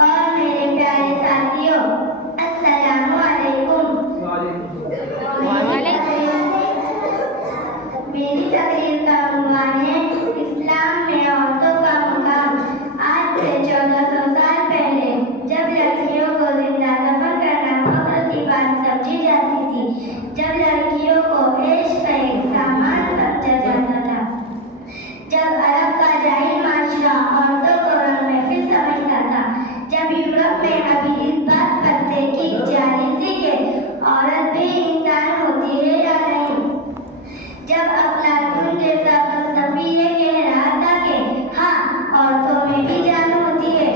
और मेरे प्यारे साथियों, अस्सलामु अलैकुम। मेरी तकरीर का उन्वान है इस्लाम में औरतों का मुकाम। आज से 1400 साल पहले जब लड़कियों को जिंदा दफन करना फख्र की बात समझी जाती थी, जब लड़कियों को ऐश का एक सामान समझा जाता था, जब अरब का जाहिल माशरा औरतों को रंग महफिल समझता था, जब यूरोप में अभी इस बात पर तहकीक जारी थी कि औरत भी इंसान होती है या नहीं, जब अफलातून जैसा फलसफी ये कह रहा था कि हाँ, औरतों में भी जान होती है,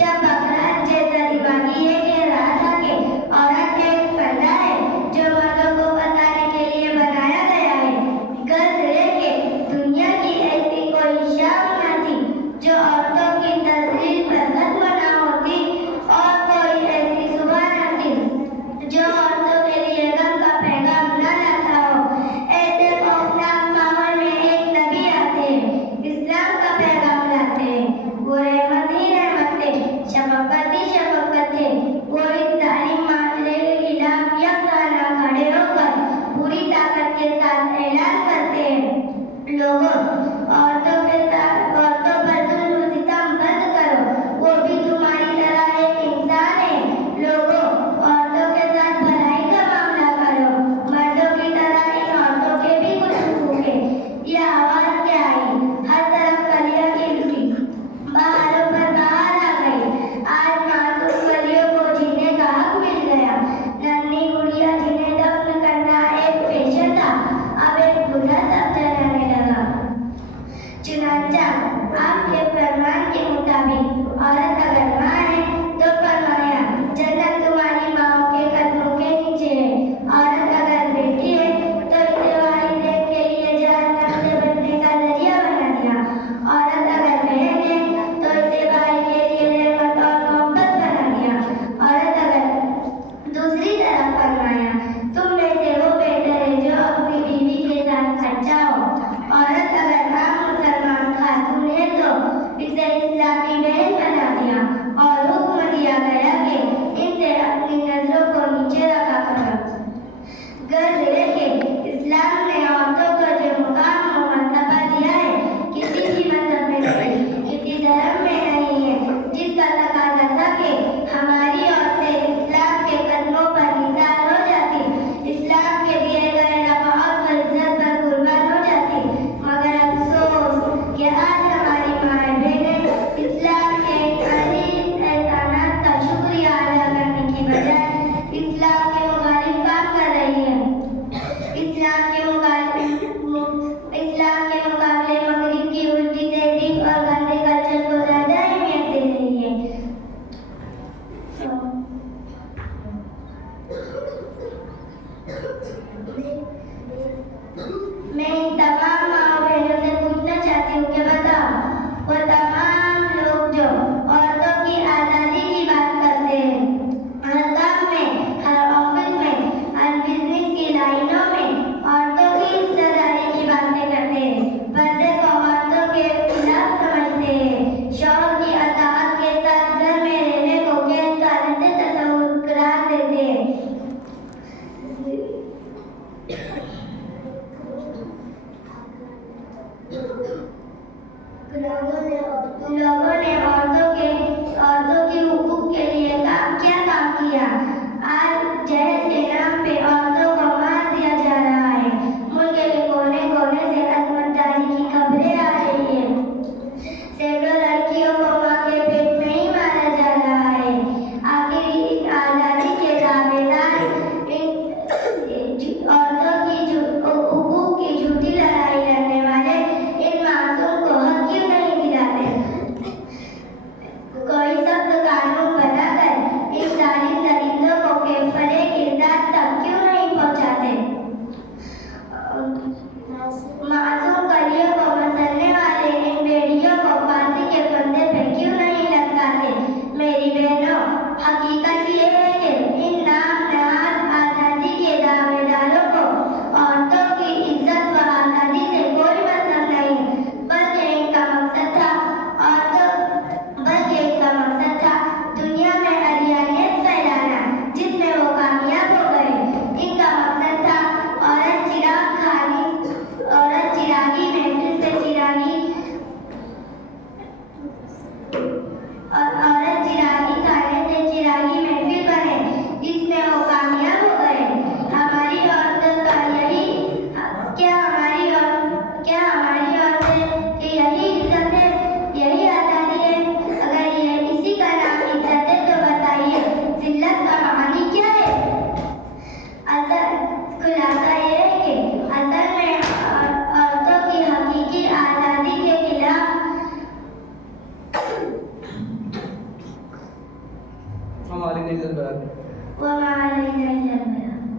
जब बकरात जैसा दिमागी ये कह रहा था कि औरत एक फंदा है जो मर्दों को बताने के लिए बनाया गया है, गर्ज है कि दुनिया की ऐसी कोई शाम न थी जो औरतों की तस्वीर पर खत्म न होती, और कोई ऐसी सुबह न थी जो औरतों के लिए गम का पैगाम न लाता हो। ऐसे खौफनाक माहौल में एक नबी आते हैं, इस्लाम का पैगाम लाते हैं। वो रहमत ही रहमत थे, शफकत ही शफकत थे। वो इस जालिम माशरे के खिलाफ यकसाना खड़े होकर पूरी ताकत के साथ ऐलान करते हैं, लोगों, औरतों पर जुल्म सितम बंद करो, वो भी तुम्हारी तरह एक इंसान है। लोगों, औरतों के साथ भलाई का मामला करो, मर्दों की तरह इन औरतों के भी कुछ हुकूक है। यह आवाज क्या आई, हर तरफ कलियां खिल उठी, बहारों पर बहार आ गई। आज मासूम कलियों को जीने का हक मिल गया। नन्ही गुड़िया जिन्हें दफन करना एक पेशा था, अब एक बुरा समझा जाने लगा। चुनांचा आपके फरमान के मुताबिक औरत अगर माँ है तो फरमाया जन्नत तुम्हारी माओ के कदमों के नीचे है। औरत अगर बेटी है तो इसे वालिदैन के लिए जहन्नम से बचने का जरिया बना दिया। औरत अगर बहन है तो इसे भाई के लिए रहमत और मोहब्बत बना दिया। औरत अगर दूसरी तरफ फरमाया तुम में से वो बेहतर है जो अपनी बीवी के साथ खट्टा हो। औरत अगर आम मुसलमान खातून है तो इसे इस्लामी बहन बना दिया और हुक्म दिया गया कि इनसे अपनी नजरों को नीचे रखा करो। गर्ज है कि इस्लाम ने औरतों को जो मुकाम और मर्तबा दिया है, किसी भी मजहब में नहीं, किसी धर्म में नहीं है, जिसका तकाजा था कि हमारी औरतें इस्लाम के कदमों पर निसार हो जाती, इस्लाम के दिए गए रफ़ाअत और इज्जत पर कुर्बान हो जाती। मगर अफसोस कि आज हमारी माएँ बहनें इस्लाम के अजीज एहसानात का शुक्रिया अदा करने की बजाय इस्लाम के मुखालिफ काम कर रही है। इस्लाम के मुकाबले मगरिब की उल्टी तहजीब और गंदे कल्चर को ज्यादा अहमियत दे रही है। मैं इन तमाम माँ बहनों से पूछना चाहती हूँ कि बताओ, वो तमाम लोग जो औरतों की आज़ादी की बात करते हैं, हर काम में, हर ऑफिस में, हर बिजनेस की लाइनों में औरतों की हिस्सेदारी की बातें करते हैं, पर्दे को औरतों के खिलाफ समझते हैं, शौहर की अताअत के साथ घर में रहने को गैर कानूनी तसव्वुर करार देते हैं। लोगों ने औरतों के हुकूक के लिए क्या काम किया। आज जहल